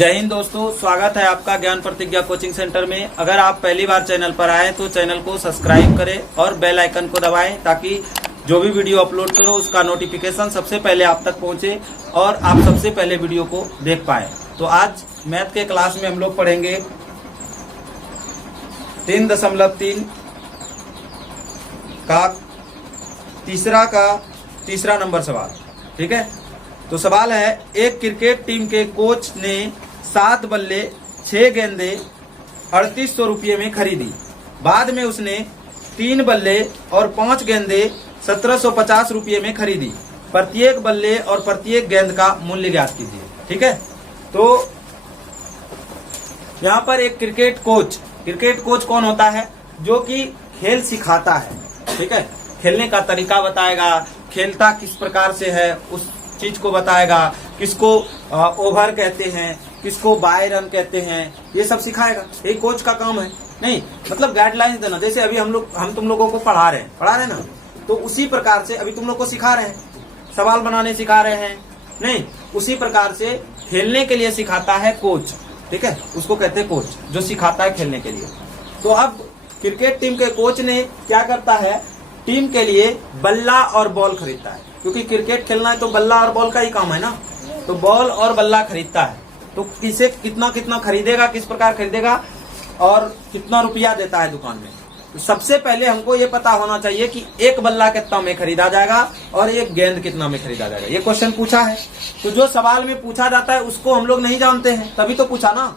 जय हिंद दोस्तों, स्वागत है आपका ज्ञान प्रतिज्ञा कोचिंग सेंटर में। अगर आप पहली बार चैनल पर आए तो चैनल को सब्सक्राइब करें और बेल आइकन को दबाएं ताकि जो भी वीडियो अपलोड करो उसका नोटिफिकेशन सबसे पहले आप तक पहुंचे और आप सबसे पहले वीडियो को देख पाए। तो आज मैथ के क्लास में हम लोग पढ़ेंगे 3.3 का तीसरा नंबर सवाल। ठीक है, तो सवाल है, एक क्रिकेट टीम के कोच ने 7 बल्ले 6 गेंदे 3800 रुपये में खरीदी। बाद में उसने 3 बल्ले और 5 गेंदे 1750 रुपये में खरीदी। प्रत्येक बल्ले और प्रत्येक गेंद का मूल्य ज्ञात कीजिए। ठीक है, तो यहाँ पर एक क्रिकेट कोच कौन होता है? जो कि खेल सिखाता है। ठीक है, खेलने का तरीका बताएगा, खेलता किस प्रकार से है उस चीज को बताएगा, किसको ओवर कहते हैं, किसको बाय रन कहते हैं, ये सब सिखाएगा। ये कोच का काम है। नहीं मतलब गाइडलाइंस देना। जैसे अभी हम तुम लोगों को पढ़ा रहे हैं ना, तो उसी प्रकार से अभी तुम लोग को सिखा रहे हैं, सवाल बनाने सिखा रहे हैं। नहीं, उसी प्रकार से खेलने के लिए सिखाता है कोच। ठीक है, उसको कहते हैं कोच, जो सिखाता है खेलने के लिए। तो अब क्रिकेट टीम के कोच ने क्या करता है, टीम के लिए बल्ला और बॉल खरीदता है। क्योंकि क्रिकेट खेलना है तो बल्ला और बॉल का ही काम है ना, तो बॉल और बल्ला खरीदता है। तो इसे कितना खरीदेगा, किस प्रकार खरीदेगा और कितना रुपया देता है दुकान में। तो सबसे पहले हमको ये पता होना चाहिए कि एक बल्ला कितना में खरीदा जाएगा और एक गेंद कितना में खरीदा जाएगा। ये क्वेश्चन पूछा है, तो जो सवाल में पूछा जाता है उसको हम लोग नहीं जानते हैं, तभी तो पूछा ना।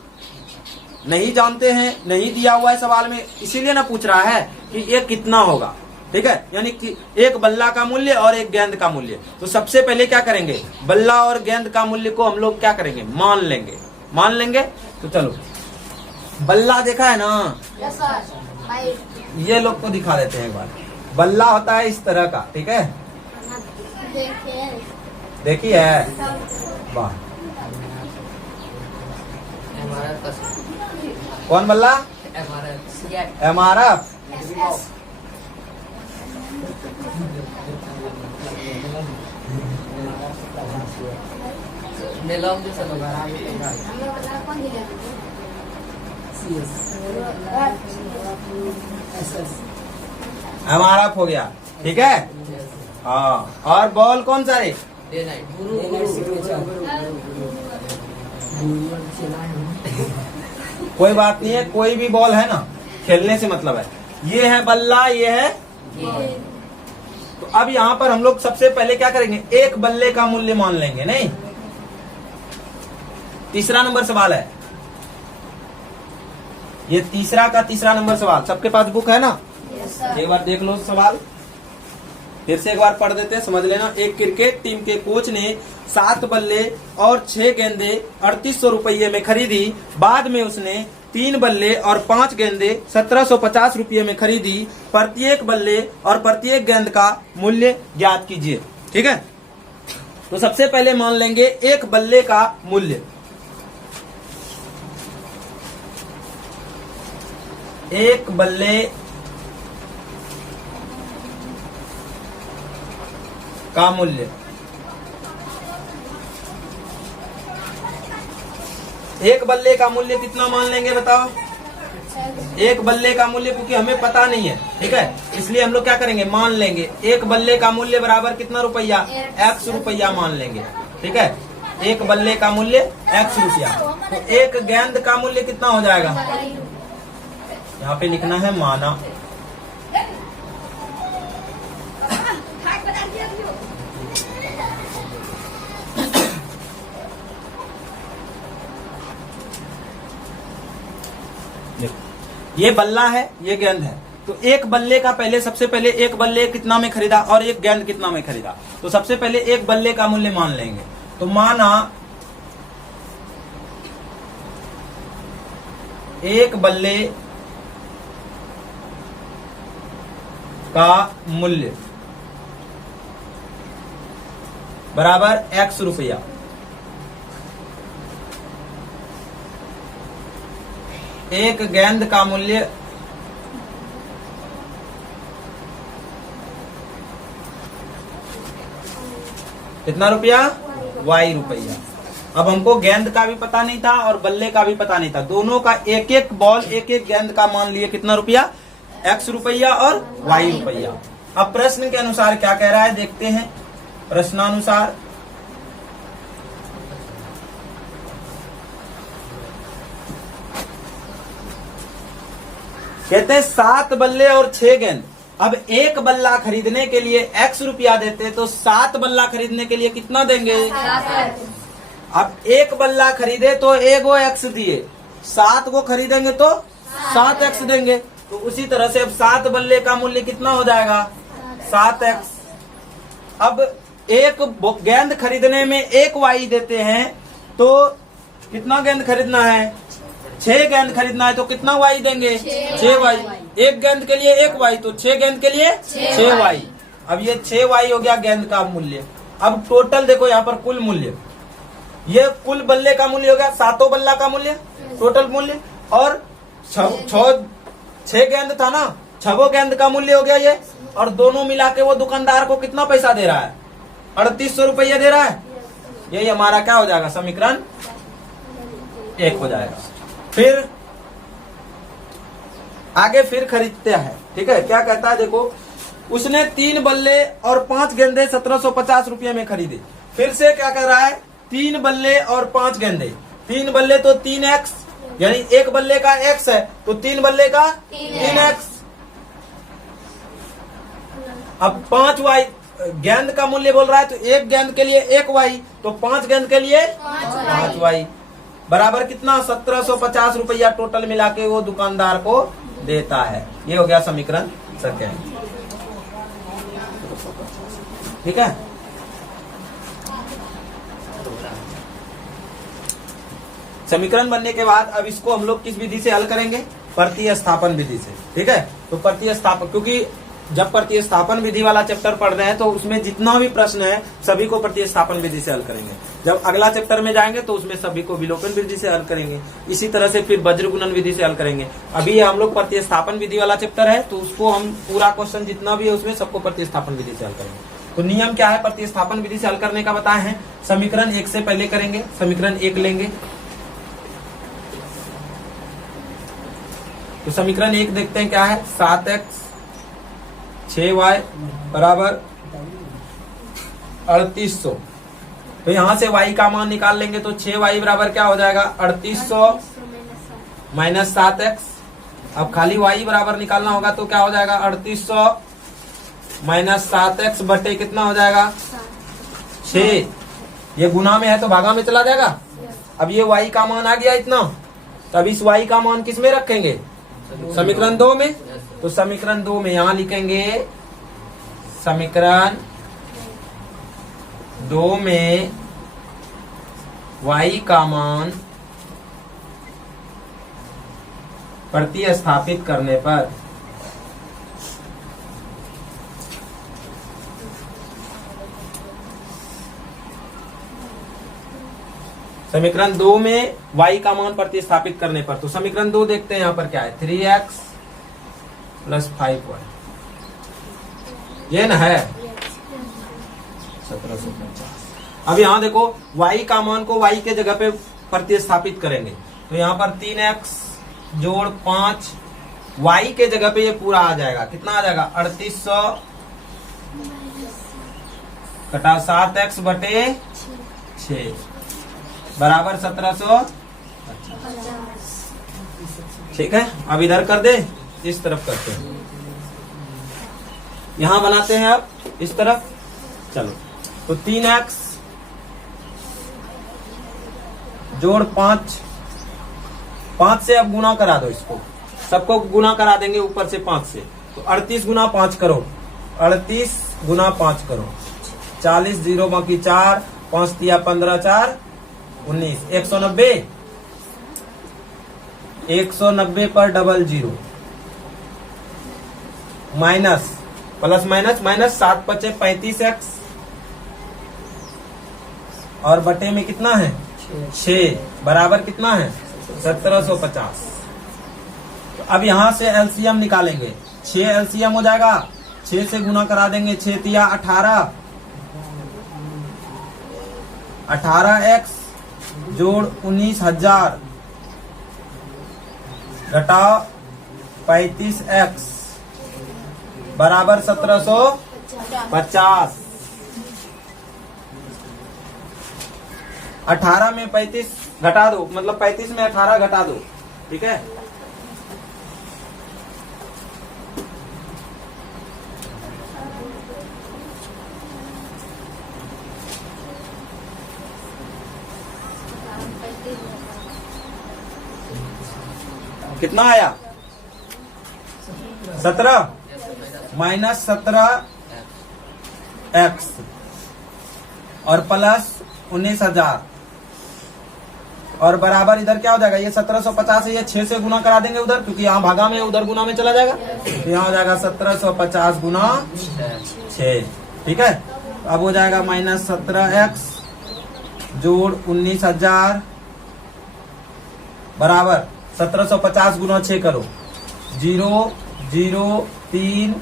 नहीं जानते हैं, नहीं दिया हुआ है सवाल में, इसीलिए ना पूछ रहा है कि ये कितना होगा। ठीक है, यानी कि एक बल्ला का मूल्य और एक गेंद का मूल्य। तो सबसे पहले क्या करेंगे, बल्ला और गेंद का मूल्य को हम लोग क्या करेंगे, मान लेंगे। तो चलो, बल्ला देखा है ना, ये लोग को दिखा देते हैं एक बार। बल्ला होता है इस तरह का। ठीक है, देखिए वाह, कौन बल्ला? MRF। MRF हो गया। ठीक है, हाँ। और बॉल कौन सा है? कोई बात नहीं है, कोई भी बॉल है ना, खेलने से मतलब है। ये है बल्ला, ये है। तो अब यहाँ पर हम लोग सबसे पहले क्या करेंगे, एक बल्ले का मूल्य मान लेंगे। नहीं, तीसरा नंबर सवाल है ये, तीसरा नंबर सवाल। सबके पास बुक है ना? एक बार देख लो सवाल, फिर से एक बार पढ़ देते हैं, समझ लेना। एक क्रिकेट टीम के कोच ने 7 बल्ले और 6 गेंदे 3800 रुपये में खरीदी। बाद में उसने 3 बल्ले और 5 गेंदे 1750 रुपये में खरीदी। प्रत्येक बल्ले और प्रत्येक गेंद का मूल्य ज्ञात कीजिए। ठीक है, तो सबसे पहले मान लेंगे एक बल्ले का मूल्य। एक बल्ले का मूल्य, एक बल्ले का मूल्य कितना मान लेंगे बताओ? एक बल्ले का मूल्य, क्योंकि हमें पता नहीं है। ठीक है, इसलिए हम लोग क्या करेंगे, मान लेंगे। एक बल्ले का मूल्य बराबर कितना रुपया? X रुपया मान लेंगे। ठीक है, एक बल्ले का मूल्य X रुपया। तो एक गेंद का मूल्य कितना हो जाएगा? यहाँ पे लिखना है माना। ये बल्ला है, ये गेंद है। तो एक बल्ले का पहले, सबसे पहले एक बल्ले कितना में खरीदा और एक गेंद कितना में खरीदा। तो सबसे पहले एक बल्ले का मूल्य मान लेंगे। तो माना एक बल्ले का मूल्य बराबर X रुपया। एक गेंद का मूल्य कितना रुपया? वाई रुपया। अब हमको गेंद का भी पता नहीं था और बल्ले का भी पता नहीं था, दोनों का एक एक बॉल एक एक गेंद का मान लिए कितना रुपया, x रुपया और y रुपया। अब प्रश्न के अनुसार क्या कह रहा है देखते हैं। प्रश्नानुसार कहते हैं 7 बल्ले और 6 गेंद। अब एक बल्ला खरीदने के लिए x रुपया देते तो 7 बल्ला खरीदने के लिए कितना देंगे। अब एक बल्ला खरीदे तो एगो x दिए, 7 को खरीदेंगे तो 7x देंगे। तो उसी तरह से अब 7 बल्ले का मूल्य कितना हो जाएगा 7x। अब एक गेंद खरीदने में एक y देते हैं तो कितना गेंद खरीदना है, 6 गेंद खरीदना है तो कितना y देंगे 6y। एक गेंद के लिए एक y तो 6 गेंद के लिए 6y। अब ये 6y हो गया गेंद का मूल्य। अब टोटल देखो यहाँ पर कुल मूल्य, ये कुल बल्ले का मूल्य हो गया, 7 बल्ला का मूल्य टोटल मूल्य, और 6 गेंद था ना, 6 गेंद का मूल्य हो गया ये, और दोनों मिला के वो दुकानदार को कितना पैसा दे रहा है 3800 रुपया दे रहा है। यही हमारा क्या हो जाएगा समीकरण 1 हो जाएगा। फिर आगे फिर खरीदते हैं, ठीक है। क्या कहता है देखो, उसने 3 बल्ले और 5 गेंदे 1750 रुपये में खरीदे। फिर से क्या कर रहा है, 3 बल्ले और 5 गेंदे, 3 बल्ले तो 3x, यानी एक बल्ले का x है तो 3 बल्ले का 3x। अब 5y गेंद का मूल्य बोल रहा है तो एक गेंद के लिए एक y, तो 5 गेंद के लिए 5y बराबर कितना 1750 रुपया टोटल मिला के वो दुकानदार को देता है। ये हो गया समीकरण सेकंड, ठीक है। समीकरण बनने के बाद अब इसको हम लोग किस विधि से हल करेंगे, प्रतिस्थापन विधि से, ठीक है। तो प्रतिस्थापन, क्योंकि जब प्रतिस्थापन विधि वाला चैप्टर पढ़ रहे हैं तो उसमें जितना भी प्रश्न है सभी को प्रतिस्थापन विधि से हल करेंगे। जब अगला चैप्टर में जाएंगे तो उसमें सभी को विलोपन विधि से हल करेंगे। इसी तरह से फिर वज्र गुणन विधि से हल करेंगे। अभी हम लोग प्रतिस्थापन विधि वाला चैप्टर है तो उसको हम पूरा क्वेश्चन जितना भी है उसमें सबको प्रतिस्थापन विधि से हल करेंगे। तो नियम क्या है प्रतिस्थापन विधि से हल करने का बताए हैं। समीकरण 1 से पहले करेंगे, समीकरण 1 लेंगे तो समीकरण 1 देखते हैं क्या है, 7x 6y बराबर 3800। तो यहां से y का मान निकाल लेंगे तो 6y बराबर क्या हो जाएगा 3800 माइनस 7x। अब खाली y बराबर निकालना होगा तो क्या हो जाएगा 3800 माइनस 7x बटे कितना हो जाएगा 6। ये गुना में है तो भागा में चला जाएगा। अब ये y का मान आ गया इतना, तब इस y का मान किस में रखेंगे समीकरण 2 में। तो समीकरण 2 में यहां लिखेंगे, समीकरण 2 में y का मान प्रतिस्थापित करने पर समीकरण 2 में y का मान प्रतिस्थापित करने पर, तो समीकरण 2 देखते हैं यहाँ पर क्या है 3x प्लस 5y, ये ना है 1750। अब यहाँ देखो y का मान को y के जगह पे प्रतिस्थापित करेंगे तो यहाँ पर 3x जोड़ 5 y के जगह पे ये पूरा आ जाएगा, कितना आ जाएगा 3800 कटा 7x बटे 6 बराबर 1750। ठीक है, अब इधर कर दे, इस तरफ करते हैं, यहां बनाते हैं अब इस तरफ। चलो तो 3x जोड़ 5, 5 से अब गुना करा दो, इसको सबको गुना करा देंगे ऊपर से 5 से, तो 38 गुना 5 करो, 38 गुना 5 करो, 40 0 बाकी 4, 5 दिया 15 4 19, 190, 190 पर double 0 minus plus minus minus 7 बचे 35x और बटे में कितना है 6 बराबर कितना है 1750। तो अब यहां से एलसीएम निकालेंगे, 6 एलसीएम हो जाएगा, 6 से गुना करा देंगे, 6 दिया 18, 18x जोड़ 19,000 घटाओ 35x बराबर 1750। 18 में 35 घटा दो, मतलब 35 में 18 घटा दो, ठीक है। कितना आया? 17 माइनस 17x और प्लस 19,000 और बराबर इधर क्या हो जाएगा? ये 1750 है, ये 6 से गुना करा देंगे उधर, क्योंकि यहाँ भागा में उधर गुना में चला जाएगा, तो यहाँ हो जाएगा 1750 गुना 6, ठीक है। अब हो जाएगा माइनस 17x जोड़ 19,000 बराबर 1750 गुना 6 करो, 0 0 3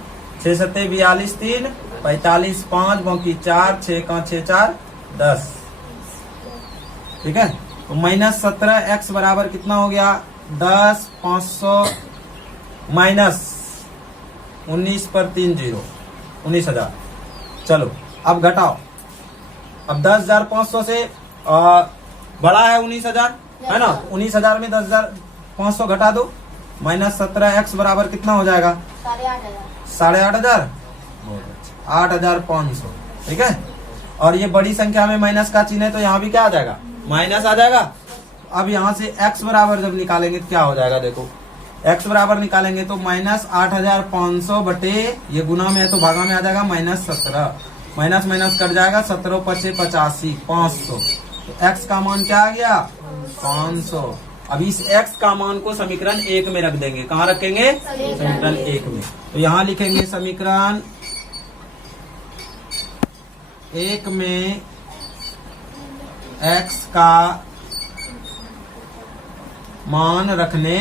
6 7 42 3 45 5 बाकी 4 6 का 6 4 10, ठीक है। तो माइनस 17x बराबर कितना हो गया? 10 500 माइनस 19 पर 3 0 19,000। चलो अब घटाओ, अब 10,500 से बड़ा है 19,000, है ना। 19,000 में 10,500 घटा दो, माइनस 17x बराबर कितना हो जाएगा? 8,500 8,500, ठीक है। और ये बड़ी संख्या में माइनस का चिन्ह है, तो यहाँ भी क्या आ जाएगा? माइनस आ जाएगा। अब यहाँ से x बराबर जब निकालेंगे तो क्या हो जाएगा? देखो x बराबर निकालेंगे तो माइनस 8,500 बटे, ये गुना में है तो भागा में आ जाएगा माइनस 17, माइनस माइनस कट जाएगा, 17 5 85 500, तो x का मान क्या आ गया? 500। अब इस x का मान को समीकरण 1 में रख देंगे। कहाँ रखेंगे? समीकरण 1 में। तो यहाँ लिखेंगे समीकरण 1 में x का मान रखने,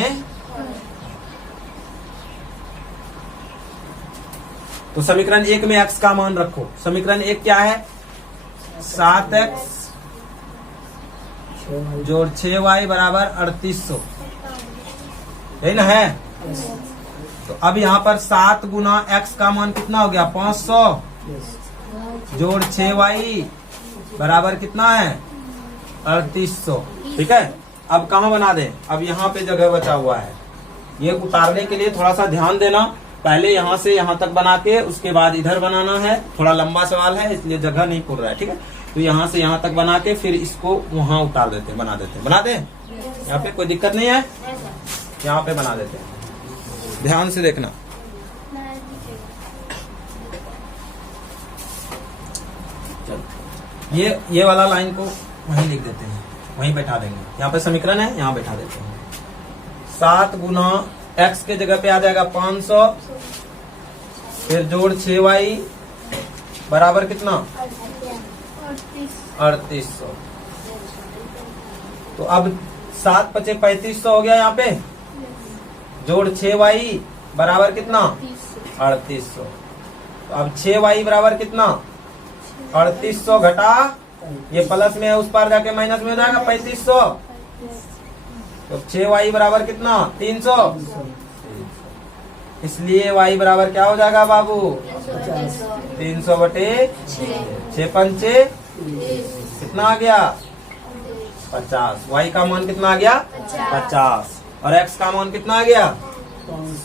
तो समीकरण 1 में x का मान रखो। समीकरण 1 क्या है? 7x जोड़ 6y बराबर 3800, यही ना है। तो अब यहाँ पर 7 गुना x का मान कितना हो गया? 500 जोड़ 6y बराबर कितना है? 3800, ठीक है। अब कहाँ बना दें? अब यहाँ पे जगह बचा हुआ है, ये उतारने के लिए थोड़ा सा ध्यान देना। पहले यहाँ से यहाँ तक बना के उसके बाद इधर बनाना है, थोड़ा लंबा सवाल है इसलिए जगह नहीं पूर रहा है, ठीक है। तो यहाँ से यहाँ तक बना के फिर इसको वहां उतार देते, बना दें। यहाँ पे कोई दिक्कत नहीं है, यहाँ पे बना देते हैं, ध्यान से देखना। ये वाला लाइन को वहीं लिख देते हैं, वहीं बैठा देंगे। यहाँ पे समीकरण है, यहाँ बैठा देते हैं। 7 गुना x के जगह पे आ जाएगा 500, फिर जोड़ 6y बराबर कितना? 3800। तो अब 7 5 3500 हो गया यहाँ पे, जोड़ 6y बराबर कितना? 3800। तो अब 6y बराबर कितना? 3800 घटा, ये प्लस में है उस पार जाके माइनस में हो जाएगा 3500। तो 6y बराबर कितना? 300। इसलिए y बराबर क्या हो जाएगा बाबू? 300 बटे 6 पंचे कितना आ गया? 50। y का मान कितना आ गया? 50। और x का मान कितना आ गया?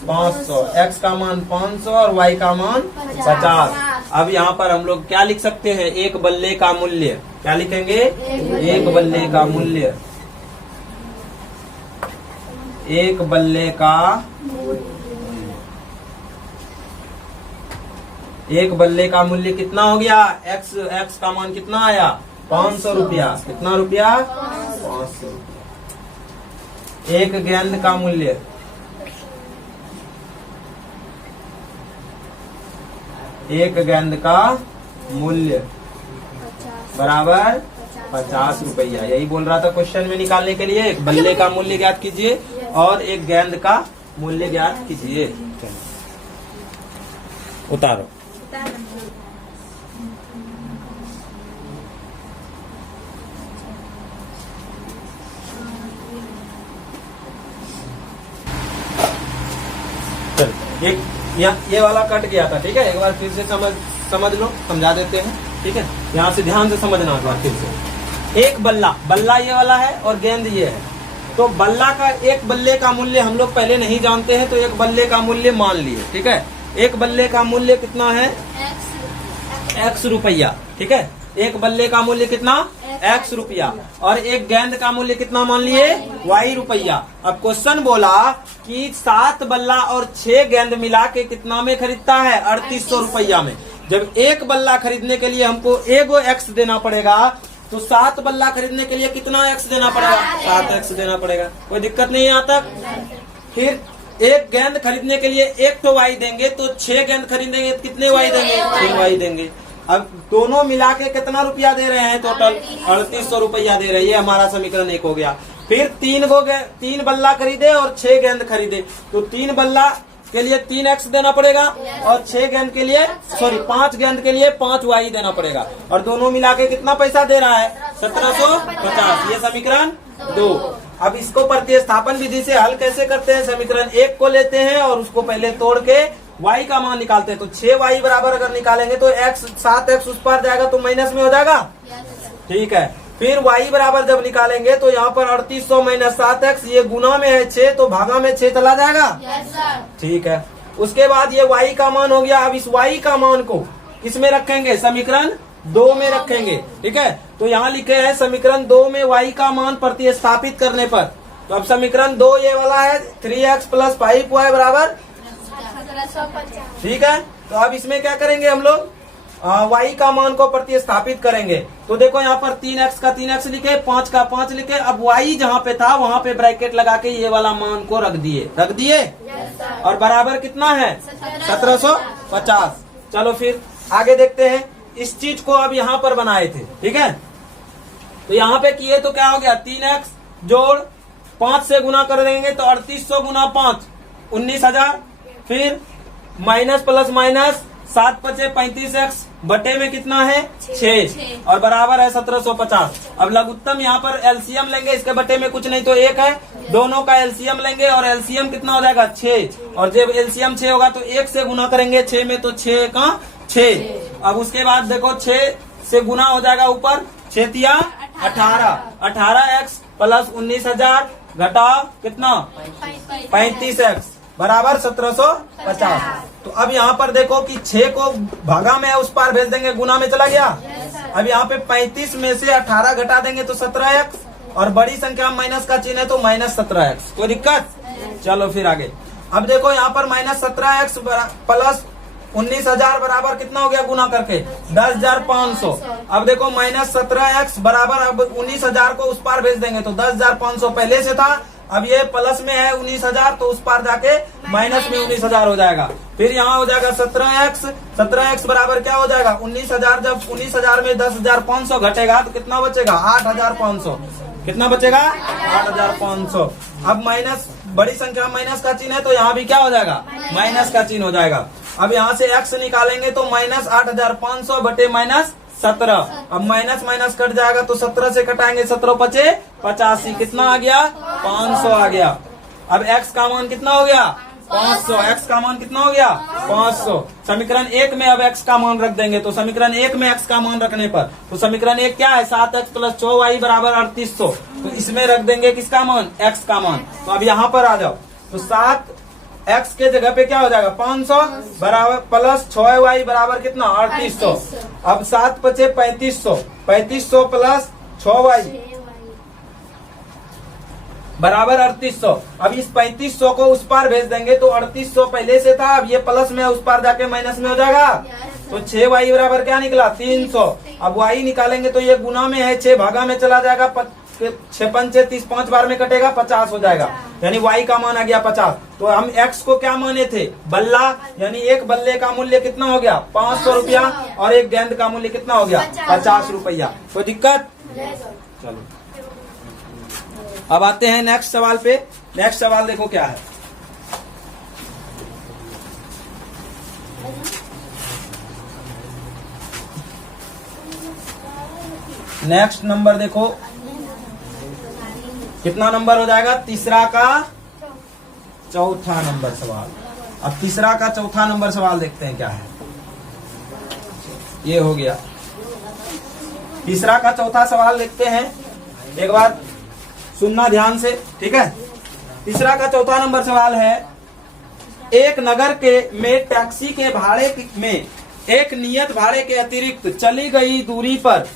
500। x का मान 500 और y का मान 50। अब यहाँ पर हम लोग क्या लिख सकते हैं? एक बल्ले का मूल्य। क्या लिखेंगे? एक बल्ले का मूल्य। एक बल्ले का, एक बल्ले का मूल्य कितना हो गया? x का मान कितना आया? 500 रुपया। कितना रुपया? 500 रुपया। एक गेंद का मूल्य, एक गेंद का मूल्य बराबर 50 रुपया। यही बोल रहा था क्वेश्चन में निकालने के लिए। एक बल्ले का मूल्य ज्ञात कीजिए और एक गेंद का मूल्य ज्ञात कीजिए। उतारो। चल एक ये वाला कट गया था, ठीक है। एक बार फिर से समझ लो, समझा देते हैं, ठीक है। यहाँ से ध्यान से समझना एक बार फिर से। एक बल्ला ये वाला है और गेंद ये है। तो बल्ला का, एक बल्ले का मूल्य हम लोग पहले नहीं जानते हैं, तो एक बल्ले का मूल्य मान लिए, ठीक है। एक बल्ले का मूल्य कितना है? x रुपया, ठीक है। एक बल्ले का मूल्य कितना? x रुपया। और एक गेंद का मूल्य कितना मान लिए? y रुपया। अब क्वेश्चन बोला कि 7 बल्ला और 6 गेंद मिला के कितना में खरीदता है? 3800 रुपया में। जब एक बल्ला खरीदने के लिए हमको एगो x देना पड़ेगा, तो 7 बल्ला खरीदने के लिए कितना x देना पड़ेगा? 7x देना पड़ेगा। कोई दिक्कत नहीं यहाँ तक। फिर एक गेंद खरीदने के लिए एक तो y देंगे, तो 6 गेंद खरीदेंगे तो कितने y देंगे? 6 y देंगे। अब दोनों मिला के कितना रुपया दे रहे हैं? टोटल 3800 रुपया दे रहे हैं। ये हमारा समीकरण 1 हो गया। फिर 3 बल्ला खरीदे और 6 गेंद खरीदे, तो 3 बल्ला के लिए 3x देना पड़ेगा और 6 गेंद के लिए 5 गेंद के लिए 5y देना पड़ेगा। और दोनों मिला के कितना पैसा दे रहा है? 1750। ये समीकरण 2। अब इसको प्रतिस्थापन विधि से हल कैसे करते हैं? समीकरण 1 को लेते हैं और उसको पहले तोड़ के y का मान निकालते हैं। तो 6y बराबर अगर निकालेंगे तो 7x उस पार जाएगा तो माइनस में हो जाएगा, ठीक है। फिर y बराबर जब निकालेंगे तो यहाँ पर 3800 माइनस 7x, ये गुना में है 6 तो भागा में 6 चला जाएगा, ठीक है। उसके बाद ये y का मान हो गया। अब इस y का मान को किस में रखेंगे? समीकरण 2 में रखेंगे, ठीक है। तो यहाँ लिखे हैं समीकरण 2 में y का मान प्रतिस्थापित करने पर, तो अब समीकरण 2 ये वाला है 3x प्लस 5y बराबर, ठीक है। तो अब इसमें क्या करेंगे हम लोग? y का मान को प्रतिस्थापित करेंगे। तो देखो यहाँ पर 3x का 3x लिखे, 5 का 5 लिखे। अब y जहाँ पे था वहाँ पे ब्रैकेट लगा के ये वाला मान को रख दिए और बराबर कितना है? 1750। चलो फिर आगे देखते हैं। इस चीज को अब यहाँ पर बनाए थे, ठीक है। तो यहाँ पे किए तो क्या हो गया? 3x जोड़ 5 से गुना कर देंगे तो 3800 गुना 5 19,000। फिर माइनस प्लस माइनस 7 पचे 35x बटे में कितना है? 6 और बराबर है 1750। अब लघुत्तम यहाँ पर एलसीएम लेंगे, इसके बटे में कुछ नहीं तो 1 है, दोनों का एलसीएम लेंगे और एलसीएम कितना हो जाएगा? 6। और जब एलसीएम 6 होगा तो 1 से गुना करेंगे 6 में, तो 6 का 6। अब उसके बाद देखो 6 से गुना हो जाएगा ऊपर, 6 तिया 18x प्लस 19,000 घटाओ कितना? 35x बराबर 1750। तो अब यहाँ पर देखो कि 6 को भागा में उस पार भेज देंगे, गुना में चला गया। अब यहाँ पे 35 में से 18 घटा देंगे तो 17x, और बड़ी संख्या माइनस का चिन्ह है तो माइनस 17x। कोई दिक्कत? चलो फिर आगे। अब देखो यहाँ पर माइनस 17x प्लस 19,000 बराबर कितना हो गया? गुना करके 10,500। अब देखो माइनस 17x बराबर, अब 19,000 को उस पार भेज देंगे तो 10,500 पहले से था, अब ये प्लस में है 19,000 तो उस पार जाके माइनस में 19,000 हो जाएगा। फिर यहाँ हो जाएगा 17x बराबर क्या हो जाएगा? 19,000। जब 19,000 में 10,500 घटेगा तो कितना बचेगा? 8,500। कितना बचेगा? 8,500। अब माइनस, बड़ी संख्या माइनस का चिन्ह है तो यहाँ भी क्या हो जाएगा? माइनस का चिन्ह हो जाएगा। अब यहाँ से x निकालेंगे तो माइनस 8,500 बटे माइनस 17। अब माइनस माइनस कट जाएगा तो 17 से कटाएंगे 17 पचे 85। कितना आ गया? 500 आ गया। अब x का मान कितना हो गया? 500। x का मान कितना हो गया? 500। समीकरण 1 में अब x का मान रख देंगे, तो समीकरण 1 में x का मान रखने पर, तो समीकरण 1 क्या है? 7x प्लस 6y बराबर 3800। तो इसमें रख देंगे किसका मान? x का मान। तो अब यहाँ पर आ जाओ, तो 7x के जगह पे क्या हो जाएगा? 500 बराबर प्लस 6y बराबर कितना? 3800। अब 7 पचे 3500, 3500 प्लस 6y बराबर 3800। अब इस 3500 को उस पार भेज देंगे तो 3800 पहले से था, अब ये प्लस में उस पार जाके माइनस में हो जाएगा। तो 6y बराबर क्या निकला? 300। अब y निकालेंगे तो ये गुना में है, 6 भागा में चला जाएगा, 6 पंचे 30, 5 बार में कटेगा, 50 हो जाएगा। यानी y का मान आ गया 50। तो हम x को क्या माने थे? बल्ला। यानी एक बल्ले का मूल्य कितना हो गया? 500 रुपया, और एक गेंद का मूल्य कितना हो गया? 50 रुपया। कोई दिक्कत? चलो अब आते हैं नेक्स्ट सवाल पे। नेक्स्ट सवाल देखो क्या है। नेक्स्ट नंबर देखो कितना नंबर हो जाएगा? तीसरा का चौथा नंबर सवाल। अब तीसरा का चौथा नंबर सवाल देखते हैं क्या है। ये हो गया। तीसरा का चौथा सवाल देखते हैं, एक बार सुनना ध्यान से, ठीक है। तीसरा का चौथा नंबर सवाल है, एक नगर के में टैक्सी के भाड़े में एक नियत भाड़े के अतिरिक्त चली गई दूरी पर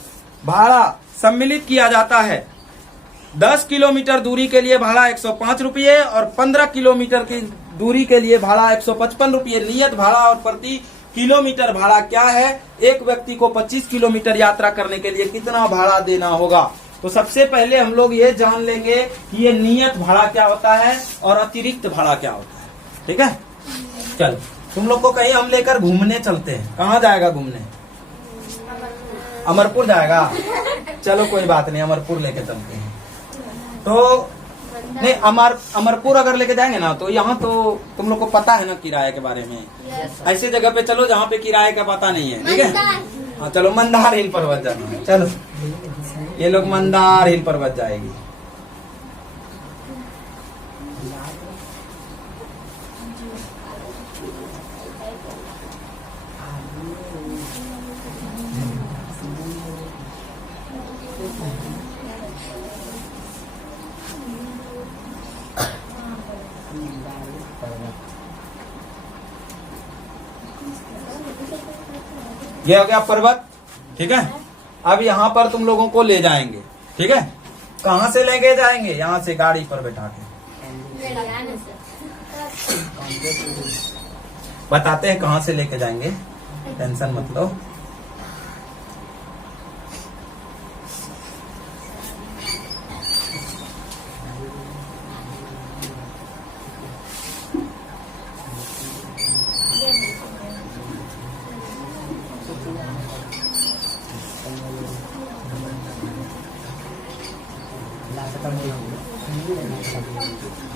भाड़ा सम्मिलित किया जाता है। 10 किलोमीटर दूरी के लिए भाड़ा 105 रुपये और 15 किलोमीटर की दूरी के लिए भाड़ा 155 रुपये। नियत भाड़ा और प्रति किलोमीटर भाड़ा क्या है? एक व्यक्ति को 25 किलोमीटर यात्रा करने के लिए कितना भाड़ा देना होगा? तो सबसे पहले हम लोग ये जान लेंगे कि ये नियत भाड़ा क्या होता है और अतिरिक्त भाड़ा क्या होता है, ठीक है। चल तुम लोग को कहीं हम लेकर घूमने चलते हैं। कहाँ जाएगा घूमने? अमरपुर जाएगा? चलो कोई बात नहीं, अमरपुर लेके चलते हैं। तो नहीं, अमरपुर अगर लेके जाएंगे ना तो यहाँ तो तुम लोग को पता है ना किराए के बारे में। ऐसी जगह पे चलो जहाँ पे किराए का पता नहीं है, ठीक है। हाँ चलो, मंदार हिल पर्वत जाना है। चलो ये लोग मंदार हिल पर्वत जाएगी। ये हो गया पर्वत, ठीक है। अब यहाँ पर तुम लोगों को ले जाएंगे, ठीक है। कहाँ से लेके जाएंगे? यहाँ से गाड़ी पर बैठा के। बताते हैं कहाँ से लेके जाएंगे, टेंशन मत लो।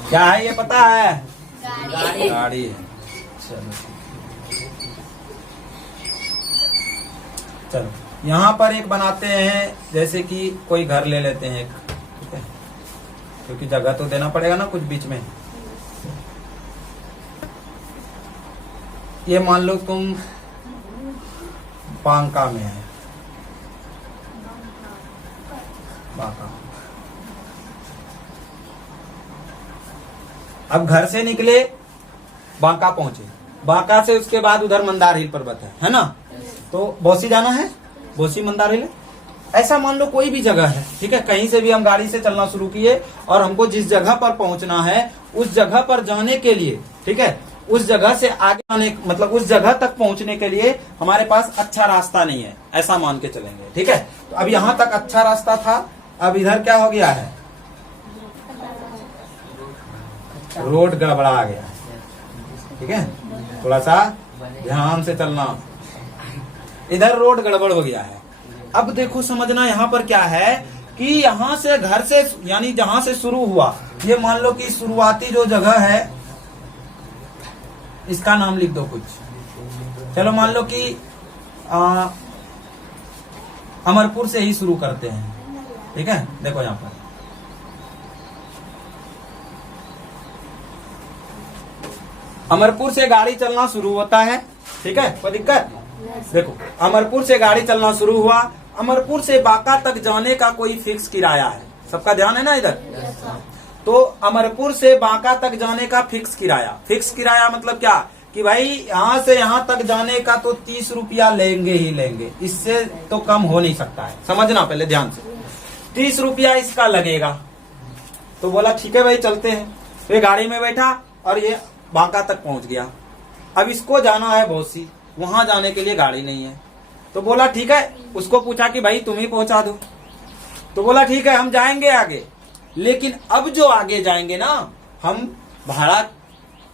क्या है ये पता है? गाड़ी है। चलो यहाँ पर एक बनाते हैं, जैसे कि कोई घर ले लेते हैं एक, ठीक है, क्योंकि जगह तो देना पड़ेगा ना कुछ बीच में। ये मान लो तुम बांका में है, बांका। अब घर से निकले, बांका पहुंचे, बांका से उसके बाद उधर मंदार हिल पर्वत है ना। तो बोसी जाना है, बोसी मंदार हिल, ऐसा मान लो कोई भी जगह है, ठीक है। कहीं से भी हम गाड़ी से चलना शुरू किए और हमको जिस जगह पर पहुंचना है उस जगह पर जाने के लिए, ठीक है, उस जगह से आगे आने, मतलब उस जगह तक पहुंचने के लिए हमारे पास अच्छा रास्ता नहीं है, ऐसा मान के चलेंगे, ठीक है। तो अब यहाँ तक अच्छा रास्ता था, अब इधर क्या हो गया है? रोड गड़बड़ा गया, ठीक है। थोड़ा सा ध्यान से चलना, इधर रोड गड़बड़ हो गया है। अब देखो समझना यहाँ पर क्या है कि यहाँ से घर से, यानी जहां से शुरू हुआ, ये मान लो कि शुरुआती जो जगह है इसका नाम लिख दो कुछ। चलो मान लो कि अमरपुर से ही शुरू करते हैं, ठीक है। देखो यहाँ पर अमरपुर से गाड़ी चलना शुरू होता है, ठीक है, कोई दिक्कत? देखो अमरपुर से गाड़ी चलना शुरू हुआ, अमरपुर से बांका तक जाने का कोई फिक्स किराया है, सबका ध्यान है ना इधर। तो अमरपुर से बांका तक जाने का फिक्स किराया मतलब क्या कि भाई यहाँ से यहाँ तक जाने का तो 30 रुपया लेंगे ही लेंगे, इससे तो कम हो नहीं सकता है, समझना पहले ध्यान से। 30 रुपया इसका लगेगा। तो बोला ठीक है भाई चलते हैं। तो ये गाड़ी में बैठा और ये बांका तक पहुंच गया। अब इसको जाना है भौसी, वहां जाने के लिए गाड़ी नहीं है। तो बोला ठीक है, उसको पूछा कि भाई तुम ही पहुंचा दो। तो बोला ठीक है हम जाएंगे आगे, लेकिन अब जो आगे जाएंगे ना हम भाड़ा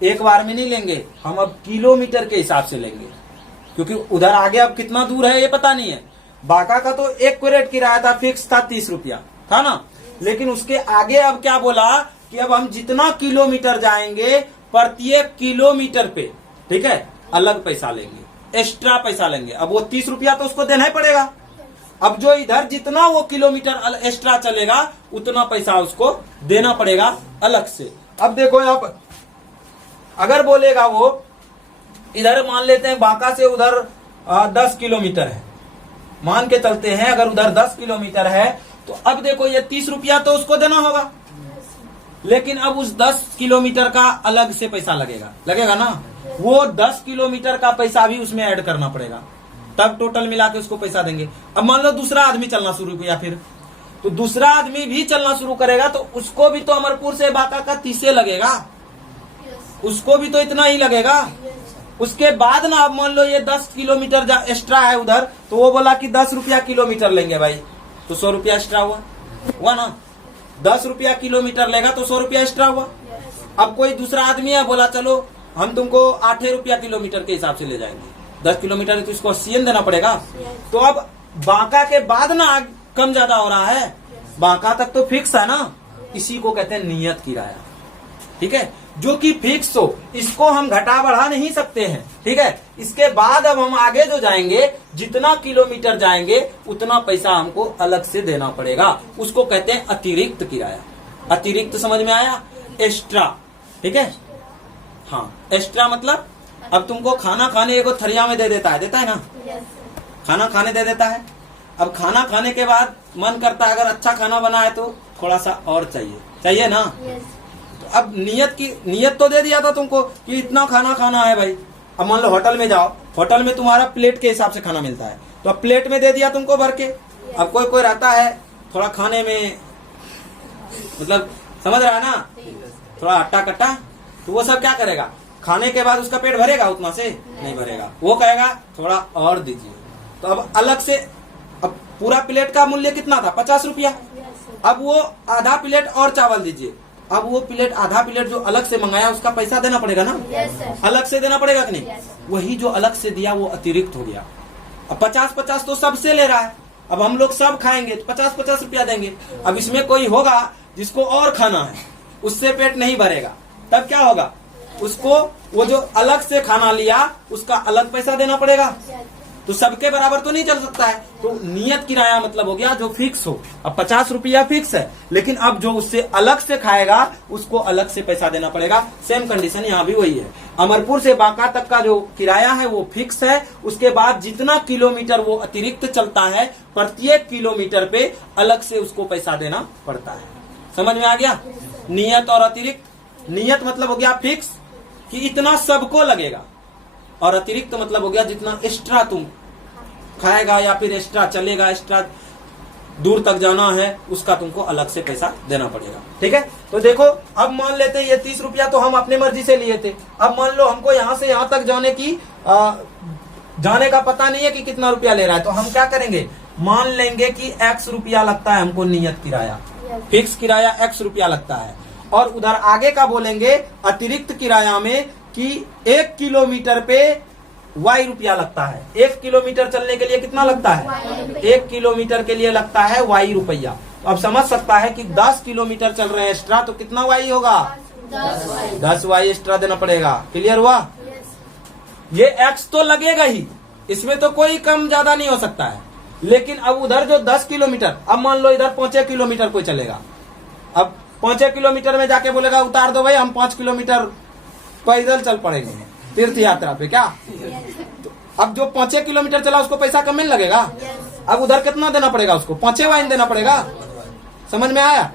एक बार में नहीं लेंगे, हम अब किलोमीटर के हिसाब से लेंगे, क्योंकि उधर आगे अब कितना दूर है ये पता नहीं है। बांका का तो एक रेट किराया था, फिक्स था 30 रुपया था ना, लेकिन उसके आगे अब क्या बोला कि अब हम जितना किलोमीटर जाएंगे प्रत्येक किलोमीटर पे, ठीक है, अलग पैसा लेंगे, एक्स्ट्रा पैसा लेंगे। अब वो 30 रुपया तो उसको देना ही पड़ेगा। अब जो इधर जितना वो किलोमीटर एक्स्ट्रा चलेगा उतना पैसा उसको देना पड़ेगा अलग से। अब देखो यहाँ पर अगर बोलेगा वो इधर मान लेते हैं बांका से उधर 10 किलोमीटर है, मान के चलते हैं अगर उधर 10 किलोमीटर है, तो अब देखो ये 30 रुपया तो उसको देना होगा, लेकिन अब उस 10 किलोमीटर का अलग से पैसा लगेगा ना, वो 10 किलोमीटर का पैसा भी उसमें ऐड करना पड़ेगा, तब टोटल मिला के उसको पैसा देंगे। अब मान लो दूसरा आदमी चलना शुरू किया, फिर तो दूसरा आदमी भी चलना शुरू करेगा तो उसको भी तो अमरपुर से बांका का 30 लगेगा, उसको भी तो इतना ही लगेगा। उसके बाद ना अब मान लो ये 10 किलोमीटर एक्स्ट्रा है उधर, तो वो बोला कि 10 रुपया किलोमीटर लेंगे भाई, तो 100 रुपया एक्स्ट्रा हुआ ना, 10 रुपया किलोमीटर लेगा तो 100 रुपया एक्स्ट्रा हुआ। अब कोई दूसरा आदमी है, बोला चलो हम तुमको 8 रुपया किलोमीटर के हिसाब से ले जाएंगे, 10 किलोमीटर तो इसको 80 देना पड़ेगा। तो अब बांका के बाद ना कम ज्यादा हो रहा है, बांका तक तो फिक्स है ना, इसी को कहते हैं नियत किराया। ठीक है, जो कि फिक्स हो, इसको हम घटा बढ़ा नहीं सकते हैं। ठीक है, इसके बाद अब हम आगे जो जाएंगे, जितना किलोमीटर जाएंगे उतना पैसा हमको अलग से देना पड़ेगा, उसको कहते हैं अतिरिक्त किराया। अतिरिक्त समझ में आया? एक्स्ट्रा। ठीक है, हाँ, एक्स्ट्रा मतलब अब तुमको खाना खाने एगो थरिया में दे देता है ना, खाना खाने दे देता है। अब खाना खाने के बाद मन करता है अगर अच्छा खाना बना है तो थोड़ा सा और चाहिए ना। तो अब नियत तो दे दिया था तुमको कि इतना खाना खाना है भाई। अब मान लो होटल में जाओ, होटल में तुम्हारा प्लेट के हिसाब से खाना मिलता है, तो अब प्लेट में दे दिया तुमको भर के। अब कोई रहता है थोड़ा खाने में मतलब समझ रहा है ना, थोड़ा अट्टा कट्टा, तो वो सब क्या करेगा, खाने के बाद उसका पेट भरेगा, उतना से नहीं भरेगा, वो कहेगा थोड़ा और दीजिए। तो अब अलग से, अब पूरा प्लेट का मूल्य कितना था, 50 रुपया, अब वो आधा प्लेट और चावल दीजिए। अब वो प्लेट, आधा प्लेट जो अलग से मंगाया उसका पैसा देना पड़ेगा ना, अलग से देना पड़ेगा कि नहीं? वही जो अलग से दिया वो अतिरिक्त हो गया। अब 50-50 तो सबसे ले रहा है, अब हम लोग सब खाएंगे तो 50-50 रुपया देंगे। अब इसमें कोई होगा जिसको और खाना है, उससे पेट नहीं भरेगा, तब क्या होगा, उसको वो जो अलग से खाना लिया उसका अलग पैसा देना पड़ेगा। तो सबके बराबर तो नहीं चल सकता है। तो नियत किराया मतलब हो गया जो फिक्स हो। अब 50 रुपया फिक्स है, लेकिन अब जो उससे अलग से खाएगा उसको अलग से पैसा देना पड़ेगा। सेम कंडीशन यहाँ भी वही है। अमरपुर से बांका तक का जो किराया है वो फिक्स है, उसके बाद जितना किलोमीटर वो अतिरिक्त चलता है, प्रत्येक किलोमीटर पे अलग से उसको पैसा देना पड़ता है। समझ में आ गया? नियत और अतिरिक्त। नियत मतलब हो गया फिक्स कि इतना सबको लगेगा, और अतिरिक्त मतलब हो गया जितना एक्स्ट्रा तुम खाएगा या फिर एक्स्ट्रा चलेगा, एक्स्ट्रा दूर तक जाना है, उसका तुमको अलग से पैसा देना पड़ेगा। ठीक है, तो देखो अब मान लेते हैं ये 30 रुपया तो हम अपने मर्जी से लिए थे। अब मान लो हमको यहाँ से यहाँ तक जाने का पता नहीं है कि कितना रुपया ले रहा है, तो हम क्या करेंगे, मान लेंगे कि X रुपया लगता है हमको नियत किराया, फिक्स किराया X रुपया लगता है, और उधर आगे का बोलेंगे अतिरिक्त किराया में कि 1 किलोमीटर पे Y रुपया लगता है। 1 किलोमीटर चलने के लिए कितना लगता है, 1 किलोमीटर के लिए लगता है Y रुपया। तो अब समझ सकता है कि 10 किलोमीटर चल रहे हैं एक्स्ट्रा, तो कितना Y होगा, 10 Y एक्स्ट्रा देना पड़ेगा। क्लियर हुआ? ये X तो लगेगा ही, इसमें तो कोई कम ज्यादा नहीं हो सकता है। लेकिन अब उधर जो 10 किलोमीटर, अब मान लो इधर 5 किलोमीटर कोई चलेगा, अब 5 किलोमीटर में जाके बोलेगा उतार दो भाई, हम 5 किलोमीटर पैदल चल पड़ेंगे तीर्थ यात्रा पे, क्या? तो अब जो 5 किलोमीटर चला उसको पैसा कम नहीं लगेगा। अब उधर कितना देना पड़ेगा, उसको 5 वाइन देना पड़ेगा। समझ में आया?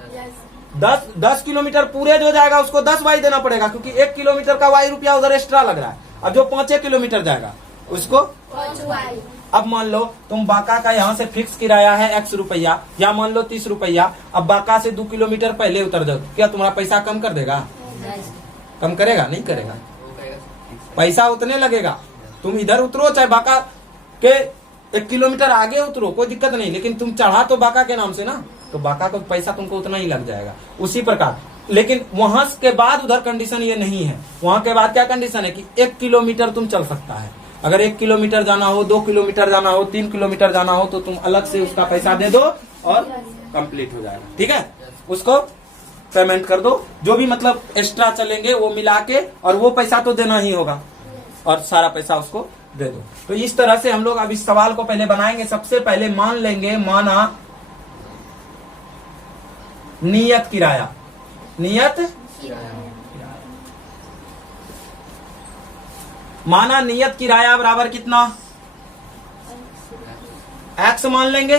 10 किलोमीटर पूरे जो जाएगा उसको 10 वाई देना पड़ेगा, क्योंकि 1 किलोमीटर का Y रुपया उधर एक्स्ट्रा लग रहा है। अब जो 5 किलोमीटर जाएगा उसको 5 वाई। अब मान लो तुम बांका का यहाँ से फिक्स किराया है X रुपया, या मान लो 30 रुपया। अब बांका से 2 किलोमीटर पहले उतर जाओ, क्या तुम्हारा पैसा कम कर देगा? कम करेगा? नहीं करेगा, पैसा उतने लगेगा। तुम इधर उतरो चाहे बांका के 1 किलोमीटर आगे उतरो, कोई दिक्कत नहीं, लेकिन तुम चढ़ा तो बांका के नाम से ना, तो बांका का पैसा तुमको उतना ही लग जाएगा। उसी प्रकार, लेकिन वहां के बाद उधर कंडीशन ये नहीं है। वहां के बाद क्या कंडीशन है कि 1 किलोमीटर तुम चल सकता है। अगर 1 किलोमीटर जाना हो, 2 किलोमीटर जाना हो, 3 किलोमीटर जाना हो, तो तुम अलग से उसका पैसा दे दो और कंप्लीट हो जाएगा। ठीक है, उसको पेमेंट कर दो, जो भी मतलब एक्स्ट्रा चलेंगे वो मिला के, और वो पैसा तो देना ही होगा, और सारा पैसा उसको दे दो। तो इस तरह से हम लोग अब इस सवाल को पहले बनाएंगे। सबसे पहले मान लेंगे, माना नियत किराया, नियत माना नियत किराया बराबर कितना, एक्स मान लेंगे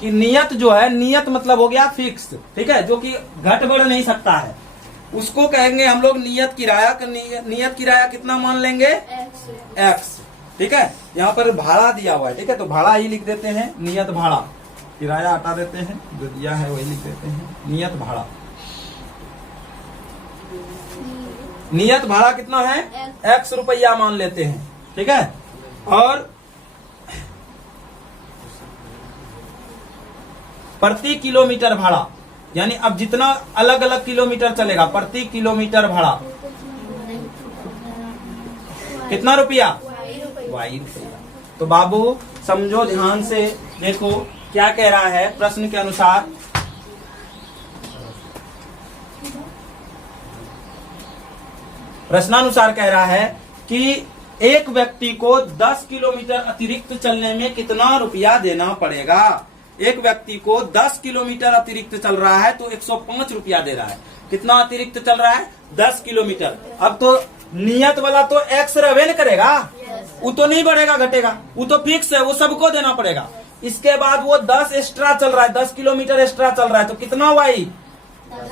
कि नियत जो है, नियत मतलब हो गया फिक्स, ठीक है, जो कि घट बढ़ नहीं सकता है, उसको कहेंगे हम लोग नियत किराया। नियत किराया कितना मान लेंगे, एक्स, ठीक है। यहाँ पर भाड़ा दिया हुआ है, ठीक है, तो भाड़ा ही लिख देते हैं, नियत भाड़ा, किराया हटा देते हैं, जो दिया है वही लिख देते हैं, नियत भाड़ा। नियत भाड़ा कितना है, एक्स रुपया मान लेते हैं, ठीक है। और प्रति किलोमीटर भाड़ा, यानी अब जितना अलग अलग किलोमीटर चलेगा, प्रति किलोमीटर भाड़ा कितना रुपया, वाई रुपया। तो बाबू समझो ध्यान से, देखो क्या कह रहा है प्रश्न के अनुसार। प्रश्नानुसार कह रहा है कि एक व्यक्ति को 10 किलोमीटर अतिरिक्त चलने में कितना रुपया देना पड़ेगा। एक व्यक्ति को 10 किलोमीटर अतिरिक्त चल रहा है तो 105 रुपया दे रहा है। कितना अतिरिक्त चल रहा है, 10 किलोमीटर। अब तो नियत वाला तो एक्स रहे न करेगा, वो तो नहीं बढ़ेगा घटेगा, वो तो फिक्स है, वो सबको देना पड़ेगा। इसके बाद वो 10 एक्स्ट्रा चल रहा है, 10 किलोमीटर एक्स्ट्रा चल रहा है, तो कितना वाई,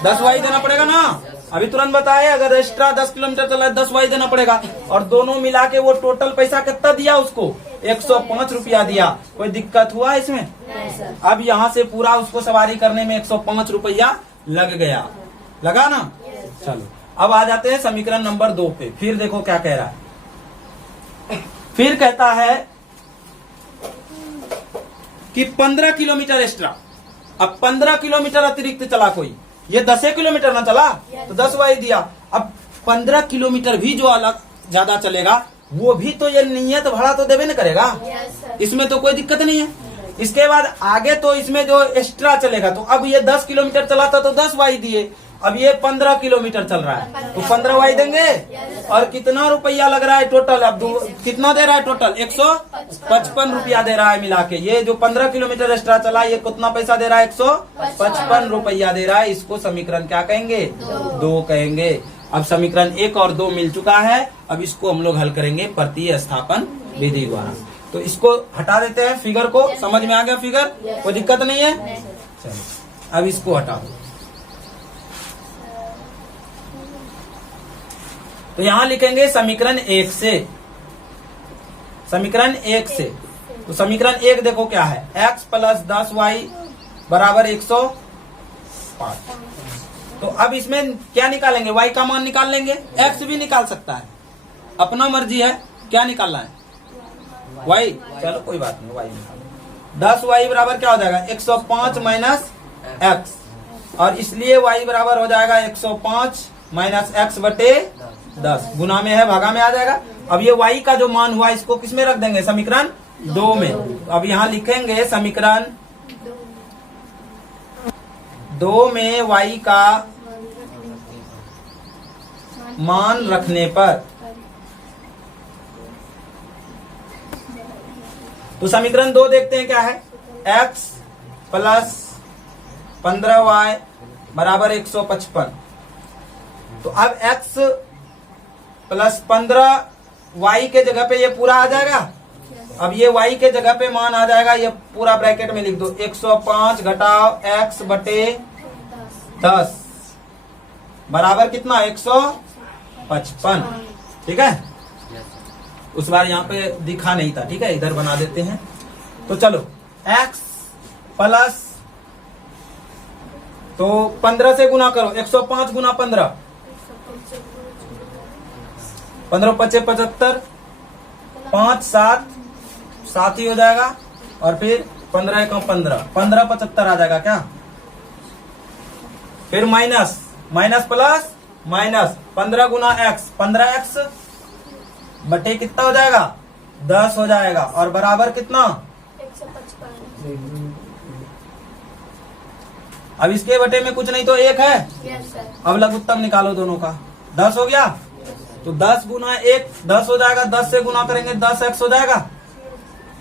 10 वाई देना पड़ेगा ना। अभी तुरंत बताए, अगर एक्स्ट्रा 10 किलोमीटर चल रहा है 10 वाई देना पड़ेगा। और दोनों मिला के वो टोटल पैसा कितना दिया उसको, 105 रुपया दिया। कोई दिक्कत हुआ इसमें? अब यहाँ से पूरा उसको सवारी करने में 105 रुपया लग गया, लगा ना। चलो अब आ जाते हैं समीकरण नंबर 2 पे। फिर देखो क्या कह रहा है। फिर कहता है कि 15 किलोमीटर एक्स्ट्रा। अब 15 किलोमीटर अतिरिक्त चला कोई, ये 10 किलोमीटर ना चला तो 10 वाई दिया। अब 15 किलोमीटर भी जो अलग ज्यादा चलेगा वो भी तो ये नियत भाड़ा तो देवे न करेगा, इसमें तो कोई दिक्कत नहीं है। इसके बाद आगे तो इसमें जो एक्स्ट्रा चलेगा, तो अब ये 10 किलोमीटर चला था तो 10 वाई दिए। अब ये 15 किलोमीटर चल रहा है तो 15 वाई देंगे। और कितना रुपया लग रहा है टोटल, अब कितना दे रहा है टोटल, 155 रुपया दे रहा है मिला के। ये जो 15 किलोमीटर एक्स्ट्रा चला ये कितना पैसा दे रहा है, 155 रुपया दे रहा है। इसको समीकरण क्या कहेंगे, 2 कहेंगे। अब समीकरण 1 और 2 मिल चुका है। अब इसको हम लोग हल करेंगे प्रतिस्थापन विधि द्वारा। तो इसको हटा देते हैं, फिगर को समझ में आ गया, फिगर कोई दिक्कत नहीं है। चलो अब इसको हटा दो। तो यहां लिखेंगे समीकरण 1 से, समीकरण 1 से। तो समीकरण 1 देखो क्या है, x प्लस 10y बराबर 105। तो अब इसमें क्या निकालेंगे, y का मान निकाल लेंगे, x भी निकाल सकता है, अपना मर्जी है क्या निकालना है, y। चलो कोई बात नहीं, y निकालो। 10y बराबर क्या हो जाएगा, 105 माइनस x। और इसलिए y बराबर हो जाएगा 105 माइनस x बटे 10। गुना में है, भागा में आ जाएगा। अब ये y का जो मान हुआ इसको किस में रख देंगे, समीकरण 2 में। अब यहाँ लिखेंगे समीकरण 2 में y का मान रखने पर, तो समीकरण 2 देखते हैं क्या है, x प्लस 15y बराबर 155। तो अब x प्लस 15 के जगह पे ये पूरा आ जाएगा। अब ये y के जगह पे मान आ जाएगा, ये पूरा ब्रैकेट में लिख दो, 105 घटाओ x बटे 10 बराबर कितना, 155। ठीक है, उस बार यहाँ पे दिखा नहीं था, ठीक है, इधर बना देते हैं। तो चलो x प्लस, तो 15 से गुना करो, 105 गुना 15, 15 पचे 75, 5 7 ही हो जाएगा। और फिर 15 का 15, 15 75 आ जाएगा क्या। फिर माइनस, माइनस प्लस माइनस, 15 गुना x, 15x बटे कितना हो जाएगा, 10 हो जाएगा। और बराबर कितना, 155। अब इसके बटे में कुछ नहीं तो 1 है। अब लघुत्तम निकालो दोनों का, 10 हो गया। तो 10 गुना 1 10 हो जाएगा, 10 से गुना करेंगे 10x हो जाएगा,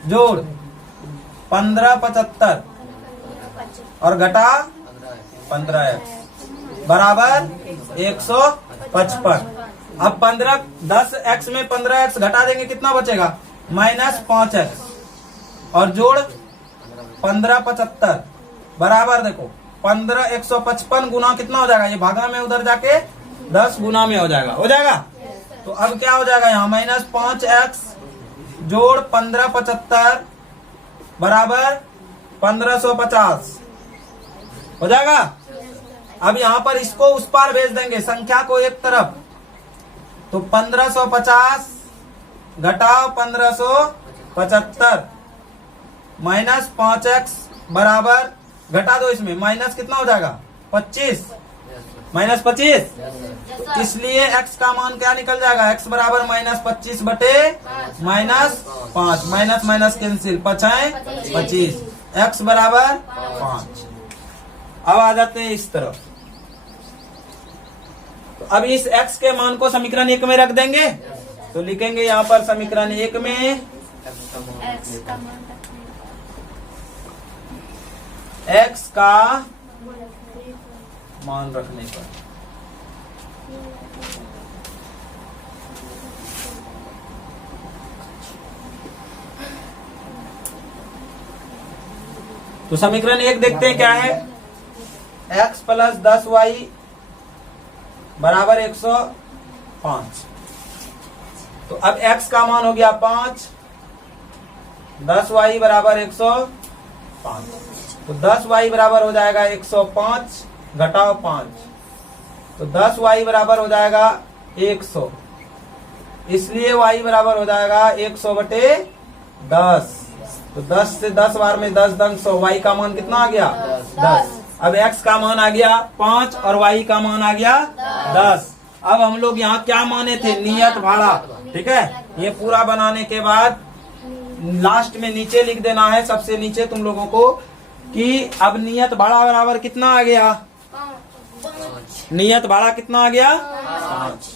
जोड़ 15 75 और घटा 15x बराबर 155। अब 10x में 15x घटा देंगे, कितना बचेगा? -5x, और जोड़ 15×75 बराबर, देखो 155 गुना कितना हो जाएगा? ये भागा में उधर जाके 10 गुना में हो जाएगा, हो जाएगा। तो अब क्या हो जाएगा यहाँ? -5x जोड़ 15×75 बराबर 1550 हो जाएगा। अब यहाँ पर इसको उस पार भेज देंगे, संख्या को एक तरफ, तो 1550 घटाओ 1575 -5x बराबर, घटा दो इसमें, माइनस कितना हो जाएगा? 25, -25। इसलिए x का मान क्या निकल जाएगा? x बराबर -25 बटे -5, माइनस माइनस कैंसिल, 25, x बराबर 5। अब आ जाते हैं इस तरफ, तो अब इस x के मान को समीकरण 1 में रख देंगे, तो लिखेंगे यहाँ पर समीकरण 1 में x का मान रखने पर तो समीकरण 1 देखते हैं क्या है? x + 10y बराबर 105। तो अब x का मान हो गया 5, 10y बराबर 105, तो 10y बराबर हो जाएगा 105 घटाओ 5, तो 10y बराबर हो जाएगा 100, इसलिए y बराबर हो जाएगा 100 बटे 10। तो 10 से 10 बार में 10 दंग 100, y का मान कितना आ गया? 10। अब x का मान आ गया 5 और y का मान आ गया 10। अब हम लोग यहाँ क्या माने थे? नियत भाड़ा, ठीक है। ये पूरा बनाने के बाद लास्ट में नीचे लिख देना है, सबसे नीचे तुम लोगों को, कि अब नियत भाड़ा बराबर कितना आ गया? नियत भाड़ा कितना आ गया? 5।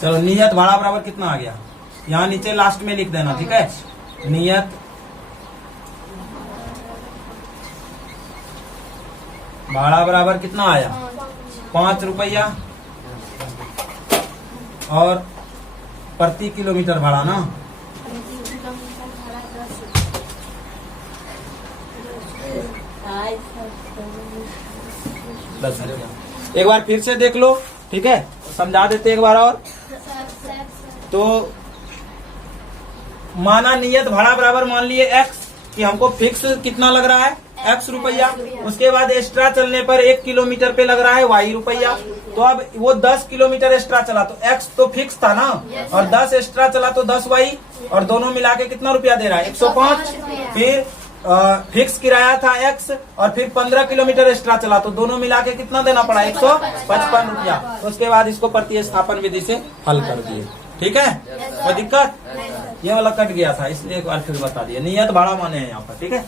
चलो, नियत भाड़ा बराबर कितना आ गया? यहाँ नीचे लास्ट में लिख देना, ठीक है। नियत भाड़ा बराबर कितना आया? 5 रुपया, और प्रति किलोमीटर भाड़ा ना, एक बार फिर से देख लो, ठीक है, समझा देते एक बार और। तो माना नियत भाड़ा बराबर, मान लिए x, कि हमको फिक्स कितना लग रहा है? x रुपया। उसके बाद एक्स्ट्रा चलने पर 1 किलोमीटर पे लग रहा है y रुपया। तो अब वो 10 किलोमीटर एक्स्ट्रा चला तो x तो फिक्स था ना, और 10 एक्स्ट्रा चला तो 10y, और दोनों मिला के कितना रुपया दे रहा है? 105। फिर फिक्स किराया था x, और फिर 15 किलोमीटर एक्स्ट्रा चला तो दोनों मिला के कितना देना पड़ा? 155 रुपया। तो उसके बाद इसको प्रतिस्थापन विधि से हल कर दिए, ठीक है। कोई दिक्कत? ये वाला कट गया था, इसलिए एक बार फिर बता दिया। नियत भाड़ा माने हैं यहाँ पर, ठीक है।